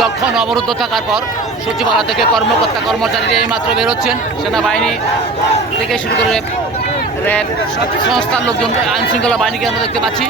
দীর্ঘক্ষণ অবরুদ্ধ থাকার পর সচিবালয় থেকে কর্মকর্তা কর্মচারীরা এইমাত্র বেরোচ্ছেন। সেনাবাহিনী থেকে শুরু করে র্যাব সংস্থার লোকজন, আইন শৃঙ্খলা বাহিনীকে আমরা দেখতে পাচ্ছি।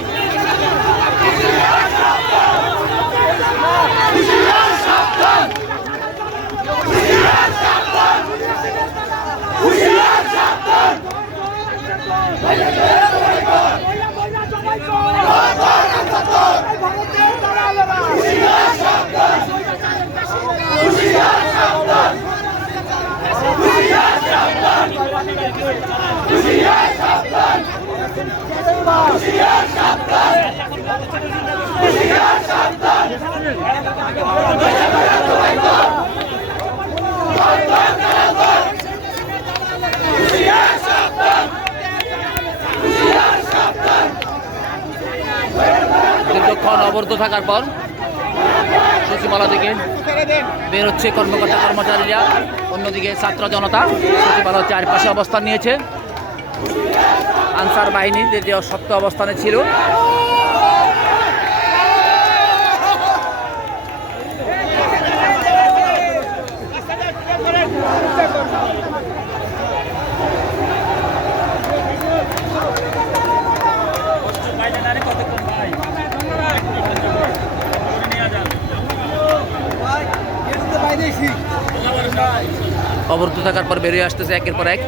দীর্ঘক্ষণ অবরুদ্ধ থাকার পর সচিবালয় থেকে বের হচ্ছে কর্মকর্তা কর্মচারীরা। অন্যদিকে ছাত্র জনতা সচিবালয়ের চারপাশে অবস্থান নিয়েছে। আনসার বাহিনী যে শক্ত অবস্থানে ছিল। অবরুদ্ধ থাকার পর বেরিয়ে আসতেছে একের পর এক।